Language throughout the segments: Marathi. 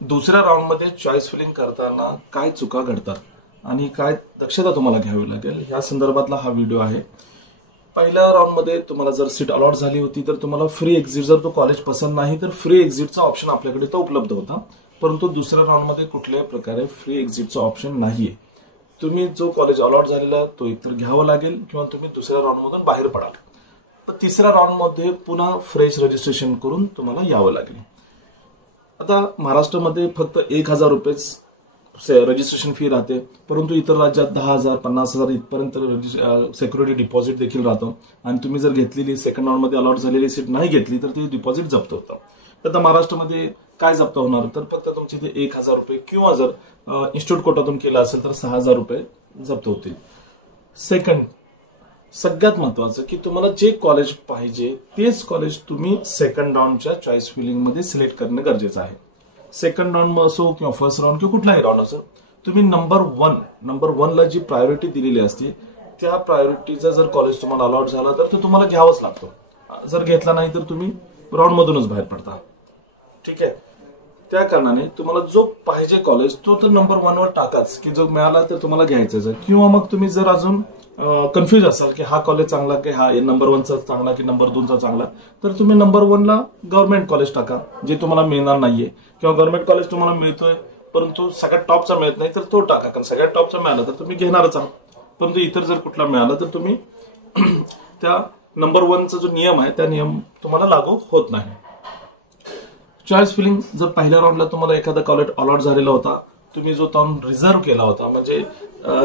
दुसऱ्या राऊंडमध्ये चॉईस फिलिंग करताना काय चुका घडतात आणि काय दक्षता तुम्हाला घ्यावी लागेल या संदर्भातला हा व्हिडिओ आहे। पहिल्या राऊंडमध्ये तुम्हाला जर सीट अलॉट झाली होती तर तुम्हाला फ्री एक्झिट, जर तो कॉलेज पसंत नाही तर फ्री एक्झिटचा ऑप्शन आपल्याकडे तो उपलब्ध होता। परंतु दुसऱ्या राऊंडमध्ये कुठल्याही प्रकारे फ्री एक्झिटचा ऑप्शन नाहीये। तुम्ही जो कॉलेज अलॉट झालेला तो एकतर घ्यावा लागेल किंवा तुम्ही दुसऱ्या राऊंडमधून बाहेर पडाल। तर तिसऱ्या राऊंडमध्ये पुन्हा फ्रेश रजिस्ट्रेशन करून तुम्हाला यावं लागेल। आता महाराष्ट्रामध्ये फक्त 1000 रुपयेच रजिस्ट्रेशन फी राहते, परंतु इतर राज्यात 10,000 50,000 इथपर्यंत सिक्युरिटी डिपॉझिट देखील राहतं आणि तुम्ही जर घेतलेली सेकंड राऊंड मध्ये अलॉट झालेली सीट नाही घेतली तर ते डिपॉझिट जप्त होतं। आता महाराष्ट्रामध्ये काय जप्त होणार तर फक्त तुमचे ते 1000 रुपये किंवा जर इन्स्टिट्यूट कोटातून केलं असेल तर 6000 रुपये जप्त होतील। सेकंड, सगळ्यात महत्वाचं की तुम्हाला जे कॉलेज पाहिजे तेच कॉलेज तुम्ही सेकंड राऊंडच्या चॉईस फिलिंग मध्ये सिलेक्ट करणं गरजेचं आहे। सेकंड राऊंड असो किंवा फर्स्ट राऊंड किंवा कुठलाही राऊंड असो, तुम्ही नंबर वन ला जी प्रायोरिटी दिलेली असते त्या प्रायोरिटीचा जर कॉलेज तुम्हाला अलॉट झाला तर तो तुम्हाला घ्यावाच लागतो। जर घेतला नाही तर तुम्ही राऊंड मधूनच बाहेर पडता। ठीक आहे, त्या कारणाने तुम्हाला जो पाहिजे कॉलेज तो तर नंबर 1 वर टाकाच की जो मिळाला तर तुम्हाला घ्यायचाच आहे। किंवा मग तुम्ही जर अजून कन्फ्युज असाल की हा कॉलेज चांगला की हा नंबर 1 चा चांगला की नंबर 2 चा चांगला, तर तुम्ही नंबर 1 ला गव्हर्नमेंट कॉलेज टाका जे तुम्हाला मिळणार नाहीये, किंवा गव्हर्नमेंट कॉलेज तुम्हाला मिळतोय परंतु सगळ्यात टॉपचा मिळत नाही तर तो टाका, कारण सगळ्यात टॉपचा मिळाला तर तुम्ही घेणारच आहात। परंतु इतर जर कुठला मिळाला तर तुम्ही त्या नंबर 1 चा जो नियम आहे त्या नियम तुम्हाला लागू होत नाही। चॉईस फिलिंग जर पहिल्या राऊंडला तुम्हाला एखादा कॉलेज अलॉट झालेला होता, तुम्ही जो टर्म रिझर्व्ह केला होता म्हणजे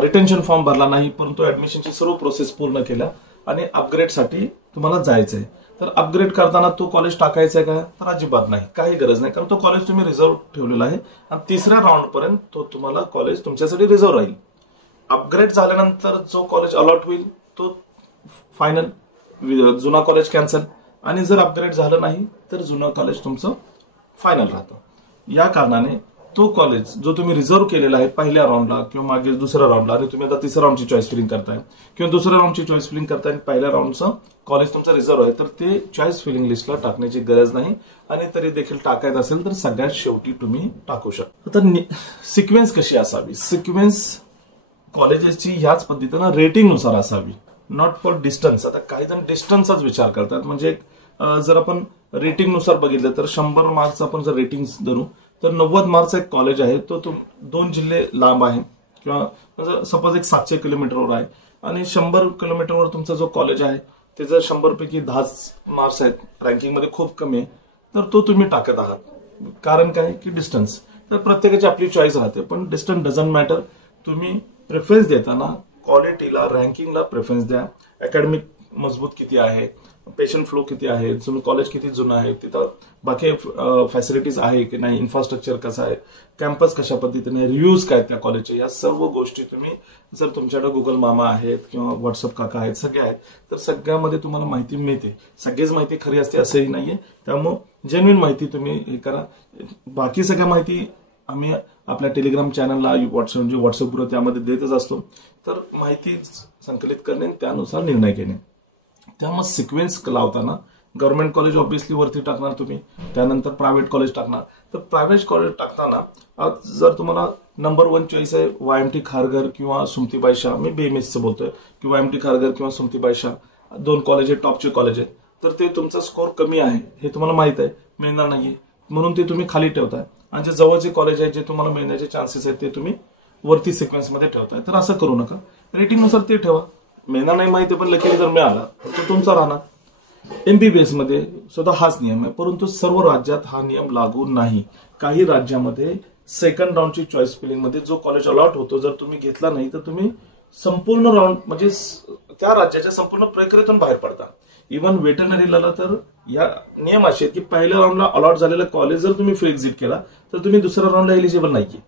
रिटेन्शन फॉर्म भरला नाही परंतु ऍडमिशनची सर्व प्रोसेस पूर्ण केल्या आणि अपग्रेडसाठी तुम्हाला जायचंय, तर अपग्रेड करताना तो कॉलेज टाकायचा आहे का तर अजिबात नाही, काही गरज नाही, कारण तो कॉलेज तुम्ही रिझर्व्ह ठेवलेला आहे आणि तिसऱ्या राऊंड पर्यंत तो तुम्हाला कॉलेज तुमच्यासाठी रिझर्व्ह राहील। अपग्रेड झाल्यानंतर जो कॉलेज अलॉट होईल तो फायनल, जुना कॉलेज कॅन्सल, आणि जर अपग्रेड झालं नाही तर जुनं कॉलेज तुमचं फायनल राहतं। या कारणाने तो कॉलेज जो तुम्ही रिझर्व्ह केलेला आहे पहिल्या राऊंडला किंवा मागे दुसऱ्या राऊंडला, आणि तुम्ही आता तिसऱ्या राऊंडची चॉईस फिलिंग करताय किंवा दुसऱ्या राऊंडची चॉईस फिलिंग करताय आणि पहिल्या राऊंडचं कॉलेज तुमचं रिझर्व्ह आहे, तर ते चॉईस फिलिंग लिस्टला टाकण्याची गरज नाही, आणि तरी देखील टाकायचं असेल तर सगळ्यात शेवटी तुम्ही टाकू शकता। आता सिक्वेन्स कशी असावी, सिक्वेन्स कॉलेजेसची ह्याच पद्धतीनं रेटिंग नुसार असावी, नॉट फॉर डिस्टन्स। आता काही जण डिस्टन्सचाच विचार करतात, म्हणजे जर आपण रेटिंग नुसार बघितलं तर 100 मार्क्स आपण जर रेटिंग धरू तर 90 मार्क्सचा एक कॉलेज आहे तो 2 जिल्हे लांब आहे, किंवा सपोज एक 700 किलोमीटरवर आहे आणि 100 किलोमीटरवर तुमचा जो कॉलेज आहे त्याचं 100 पैकी 10 मार्क्स आहेत, रँकिंग मध्ये खूप कमी आहे, तर तो तुम्ही टाकत आहात। कारण काय की डिस्टन्स, तर प्रत्येकाची आपली चॉईस राहते, पण डिस्टन्स डझंट मॅटर। तुम्ही प्रेफरन्स देताना क्वालिटीला, रँकिंगला प्रेफरन्स द्या। अकॅडमिक मजबूत किती आहे, पेशंट फ्लो किती आहे, जुनं कॉलेज किती जुनं आहे, तिथं बाकी फॅसिलिटीज आहे की नाही, इन्फ्रास्ट्रक्चर कसं आहे, कॅम्पस कशा पद्धतीने, रिव्ह्यूज काय त्या कॉलेजचे, या सर्व गोष्टी तुम्ही जर तुमच्याकडे गुगल मामा आहेत किंवा व्हॉट्सअप काका आहेत, सगळे आहेत, तर सगळ्यामध्ये तुम्हाला माहिती मिळते। सगळीच माहिती खरी असते असंही नाहीये, त्यामुळे जेन्युइन माहिती तुम्ही हे करा। बाकी सगळ्या माहिती आम्ही आपल्या टेलिग्राम चॅनलला, व्हॉट्सअप ग्रुप त्यामध्ये देतच असतो, तर माहिती संकलित करणे त्यानुसार निर्णय घेणे। त्यामुळे सिक्वेन्स लावताना गव्हर्नमेंट कॉलेज ऑब्व्हियसली वरती टाकणार तुम्ही, त्यानंतर प्रायव्हेट कॉलेज टाकणार। तर प्रायव्हेट कॉलेज टाकताना जर तुम्हाला नंबर 1 चॉईस आहे YMT खारघर किंवा सुमतीबाई शाह, मी BMSचं बोलतोय की YMT खारघर किंवा सुमतीबाई शाह 2 कॉलेज आहे, टॉपचे कॉलेज आहेत, तर ते तुमचा स्कोर कमी आहे हे तुम्हाला माहित आहे, मिळणार नाहीये, म्हणून ते तुम्ही खाली ठेवताय, आणि जे जवळचे कॉलेज आहे जे तुम्हाला मिळण्याचे चान्सेस आहेत ते तुम्ही वरती सिक्वेन्स मध्ये ठेवताय। तर असं करू नका, रेटिंग नुसार ते ठेवा। मिळणार नाही माहिती पण लकीली जर मिळाला तर तो तुमचा राहणार। MBBS मध्ये सुद्धा हाच नियम आहे, परंतु सर्व राज्यात हा नियम लागू नाही। काही राज्यामध्ये सेकंड राऊंडची चॉईस फिलिंग मध्ये जो कॉलेज अलॉट होतो जर तुम्ही घेतला नाही तर तुम्ही संपूर्ण राऊंड म्हणजे त्या राज्याच्या संपूर्ण प्रक्रियेतून बाहेर पडता। इव्हन वेटरनरीला तर या नियम असे आहेत की पहिल्या राऊंडला अलॉट झालेला कॉलेज जर तुम्ही फ्री एक्झिट केला तर तुम्ही दुसऱ्या राऊंडला एलिजिबल नाहीये,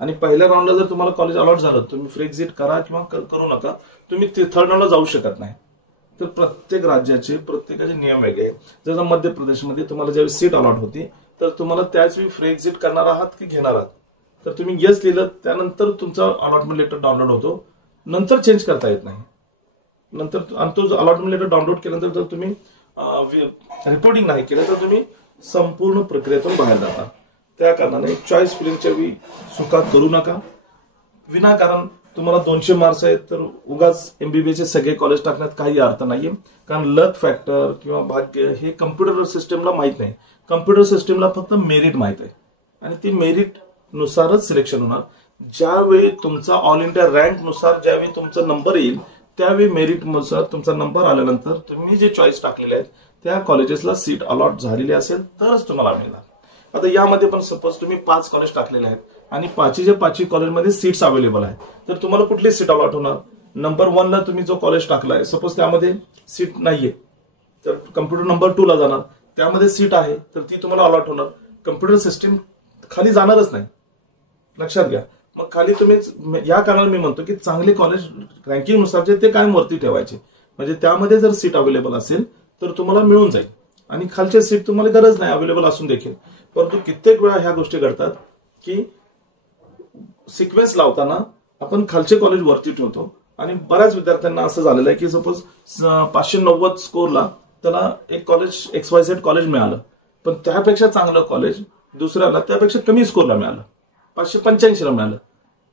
आणि पहिल्या राऊंडला जर तुम्हाला कॉलेज अलॉट झालं तुम्ही फ्री एक्झिट करा किंवा करू नका, तुम्ही थर्ड राऊंडला जाऊ शकत नाही। तर प्रत्येक राज्याचे प्रत्येकाचे नियम वेगळे। जसं मध्य प्रदेशमध्ये तुम्हाला ज्यावेळी सीट अलॉट होती तर तुम्हाला त्याच वेळी फ्री एक्झिट करणार आहात की घेणार आहात, तर तुम्ही येस लिहिलं त्यानंतर तुमचा अलॉटमेंट लेटर डाउनलोड होतो, नंतर चेंज करता येत नाही। नंतर आणि तो अलॉटमेंट लेटर डाउनलोड केल्यानंतर जर तुम्ही रिपोर्टिंग नाही केलं तर तुम्ही संपूर्ण प्रक्रियेतून बाहेर जाता। त्या कारणाने चॉईस फिलिंगच्या वेळी चुका करू नका. विनाकारण तुम्हाला 200 मार्क्स आहेत तर उगाच एमबीबीएसचे सगळे कॉलेज टाकण्यात काही अर्थ नाहीये. कारण लक फॅक्टर किंवा भाग्य हे कम्प्युटर सिस्टमला माहित नाही. कम्प्युटर सिस्टमला फक्त मेरिट माहित आहे आणि ती मेरिट नुसारच सिलेक्शन होणार. ज्यावेळी तुमचा ऑल इंडिया रँक नुसार ज्यावेळी तुमचा नंबर येईल त्यावेळी मेरिट नुसार तुमचा नंबर आल्यानंतर तुम्ही जे चॉईस टाकलेले आहेत त्या कॉलेजेसला सीट अलॉट झालेली असेल तरच तुम्हाला मिळणार. आता यामध्ये पण सपोज तुम्ही 5 कॉलेज टाकलेले आहेत आणि 5च्या कॉलेजमध्ये सीट्स अवेलेबल आहेत तर तुम्हाला कुठली सीट अलॉट होणार. नंबर 1 ला तुम्ही जो कॉलेज टाकलाय सपोज त्यामध्ये सीट नाहीये तर कम्प्युटर नंबर 2 ला जाणार. त्यामध्ये सीट आहे तर ती तुम्हाला अलॉट होणार. कम्प्युटर सिस्टीम खाली जाणारच नाही, लक्षात घ्या. मग खाली तुम्ही या कारणाने मी म्हणतो की चांगले कॉलेज रँकिंग नुसारचे ते कायम वरती ठेवायचे. म्हणजे त्यामध्ये जर सीट अवेलेबल असेल तर तुम्हाला मिळून जाईल आणि खालचे सीट तुम्हाला गरज नाही अवेलेबल असून देखील. परंतु कित्येक वेळा ह्या गोष्टी घडतात की सिक्वेन्स लावताना आपण खालचे कॉलेज वरती ठेवतो आणि बऱ्याच विद्यार्थ्यांना असं झालेलं आहे की सपोज 590 स्कोरला त्याला एक कॉलेज XYZ कॉलेज मिळालं पण त्यापेक्षा चांगलं कॉलेज दुसऱ्याला त्यापेक्षा कमी स्कोरला मिळालं, 585 ला मिळालं.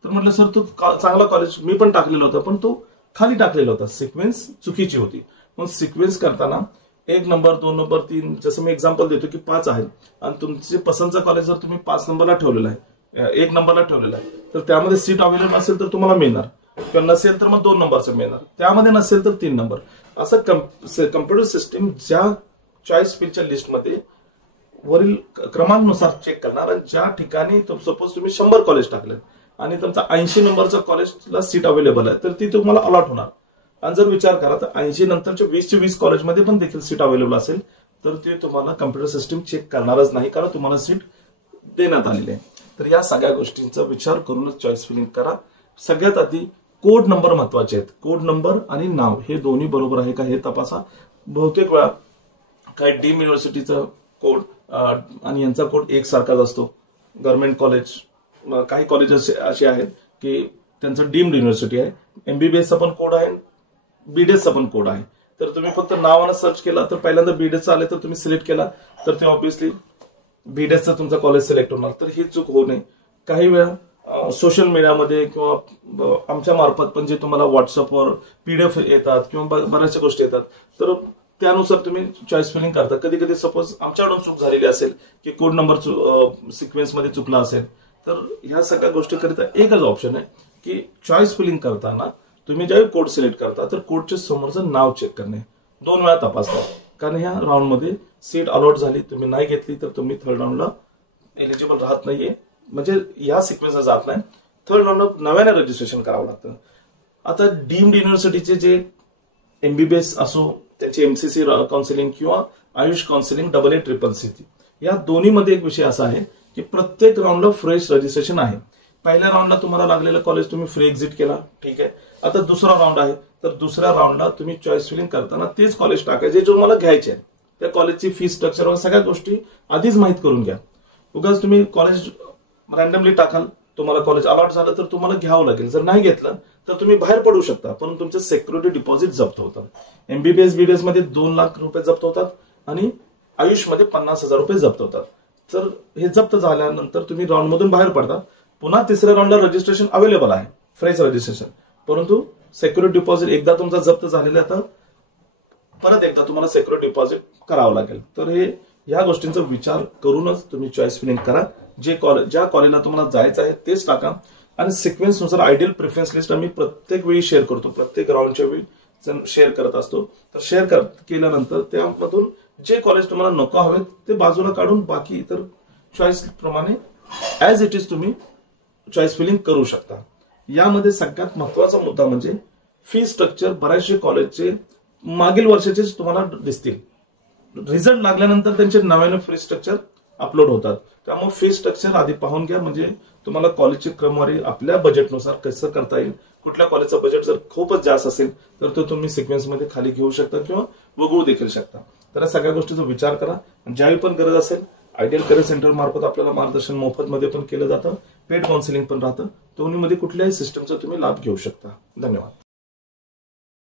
तर म्हटलं सर तो चांगला कॉलेज मी पण टाकलेला होता पण तो खाली टाकलेला होता, सिक्वेन्स चुकीची होती. मग सिक्वेन्स करताना 1 नंबर 2 नंबर 3 जसं मी एक्झाम्पल देतो की 5 आहे आणि तुमचे पसंतचा कॉलेज जर तुम्ही 5 नंबरला ठेवलेला आहे 1 नंबरला ठेवलेला आहे तर त्यामध्ये सीट अवेलेबल असेल तर तुम्हाला मिळणार किंवा नसेल तर मग 2 नंबरचं मिळणार. त्यामध्ये नसेल तर 3 नंबर. असं कम्प्युटर सिस्टीम ज्या चॉईस फील्डच्या लिस्टमध्ये वरील क्रमांकानुसार चेक करणार आणि ज्या ठिकाणी सपोज तुम्ही 100 कॉलेज टाकले आणि तुमचा 80 नंबरचा कॉलेजला सीट अवेलेबल आहे तर ती तुम्हाला अलॉट होणार. आणि जर विचार करा तर 80 नंतरच्या 20 कॉलेजमध्ये पण देखील सीट अवेलेबल असेल तर ते तुम्हाला कम्प्युटर सिस्टीम चेक करणारच नाही कारण तुम्हाला सीट देण्यात आलेली आहे. तर या सगळ्या गोष्टींचा विचार करूनच चॉईस फिलिंग करा. सगळ्यात आधी कोड नंबर महत्वाचे आहेत. कोड नंबर आणि नाव हे दोन्ही बरोबर आहे का हे तपासा. बहुतेक वेळा काय डीम युनिव्हर्सिटीचा कोड आणि यांचा कोड एकसारखाच असतो. गव्हर्नमेंट कॉलेज काही कॉलेजेस असे आहेत की त्यांचं डीम्ड युनिव्हर्सिटी आहे. एमबीबीएसचा पण कोड आहे, बीडीएसचा पण कोड आहे. तर तुम्ही फक्त नावानं सर्च केला तर पहिल्यांदा बीडीएसचा आले तर तुम्ही सिलेक्ट केला तर ते ऑब्व्हियसली बीडीएसचा तुमचा कॉलेज सिलेक्ट होणार. तर ही चूक होऊ नये. काही वेळा सोशल मीडियामध्ये किंवा आमच्या मार्फत पण जे तुम्हाला व्हॉट्सअपवर पीडीएफ येतात किंवा बऱ्याचशा गोष्टी येतात तर त्यानुसार तुम्ही चॉईस फिलिंग करता. कधी कधी सपोज आमच्याकडून चूक झालेली असेल की कोड नंबर सिक्वेन्समध्ये चुकला असेल तर ह्या सगळ्या गोष्टी करिता एकच ऑप्शन आहे की चॉईस फिलिंग करताना तुम्ही ज्यावेळी कोड सिलेक्ट करता तर कोडच्या समोरचं नाव चेक करणे 2 वेळा तपासता. कारण ह्या राऊंडमध्ये सीट अलॉट झाली तुम्ही नाही घेतली तर तुम्ही थर्ड राऊंडला एलिजिबल राहत नाहीये, म्हणजे या सिक्वेन्सला जात नाही. थर्ड राऊंडला नव्याने रजिस्ट्रेशन करावं लागतं. आता डीम्ड युनिव्हर्सिटीचे जे एमबीबीएस असो त्यांची एमसीसी काउन्सिलिंग किंवा आयुष काउन्सिलिंग AA-CCC या दोन्हीमध्ये एक विषय असा आहे की प्रत्येक राऊंडला फ्रेश रजिस्ट्रेशन आहे. पहिल्या राऊंडला तुम्हाला लागलेलं कॉलेज तुम्ही फ्री एक्झिट केला, ठीक आहे. आता दुसरा राऊंड आहे तर दुसऱ्या राऊंडला तुम्ही चॉईस फिलिंग करताना तेच कॉलेज टाकायचे जे तुम्हाला घ्यायचे आहे. त्या कॉलेजची फी स्ट्रक्चर वगैरे सगळ्या गोष्टी आधीच माहित करून घ्या. उगाच तुम्ही कॉलेज रँडमली टाकाल, तुम्हाला कॉलेज अलॉट झालं तर तुम्हाला घ्यावं लागेल. जर नाही घेतलं तर तुम्ही बाहेर पडू शकता पण तुमचे सिक्युरिटी डिपॉझिट जप्त होतात. एमबीबीएस बीडीएस मध्ये 2 लाख रुपये जप्त होतात आणि आयुषमध्ये 50,000 रुपये जप्त होतात. तर हे जप्त झाल्यानंतर तुम्ही राऊंड मधून बाहेर पडता. पुन्हा तिसऱ्या राऊंडला रजिस्ट्रेशन अवेलेबल आहे, फ्रेश रजिस्ट्रेशन. परंतु सिक्युरिटी डिपॉझिट एकदा तुमचा जप्त झालेला आहे तर परत एकदा तुम्हाला सिक्युरिटी डिपॉझिट करावं लागेल. तर हे या गोष्टींचा विचार करूनच तुम्ही चॉईस फिलिंग करा. ज्या कॉलेजला तुम्हाला जायचं आहे तेच टाका. आणि सिक्वेन्स नुसार आयडियल प्रेफरन्स लिस्ट आम्ही प्रत्येक वेळी शेअर करतो, प्रत्येक राऊंडच्या वेळी शेअर करत असतो. तर शेअर केल्यानंतर त्यामधून जे कॉलेज तुम्हाला नको हवेत ते बाजूला काढून बाकी इतर चॉईस प्रमाणे ऍज इट इज तुम्ही चॉईस फिलिंग करू शकता. यामध्ये सगळ्यात महत्वाचा मुद्दा म्हणजे फी स्ट्रक्चर. बऱ्याचशे कॉलेजचे मागील वर्षाचेच तुम्हाला दिसतील. रिझल्ट लागल्यानंतर त्यांचे नव्याने फी स्ट्रक्चर अपलोड होतात. त्यामुळे फी स्ट्रक्चर आधी पाहून घ्या म्हणजे तुम्हाला कॉलेजची क्रमवारी आपल्या बजेटनुसार कसं करता येईल. कुठल्या कॉलेजचं बजेट जर खूपच जास्त असेल तर तो तुम्ही सिक्वेन्समध्ये खाली घेऊ शकता किंवा वगळू देखील शकता. तर या सगळ्या गोष्टीचा विचार करा. ज्यावेळी पण गरज असेल आयडियल करिअर सेंटर मार्फत आपल्याला मार्गदर्शन मोफतमध्ये पण केलं जातं, पेड काउन्सिलिंग पण राहतं. दोन्हीमध्ये कुठल्याही सिस्टमचा तुम्ही लाभ घेऊ शकता. धन्यवाद.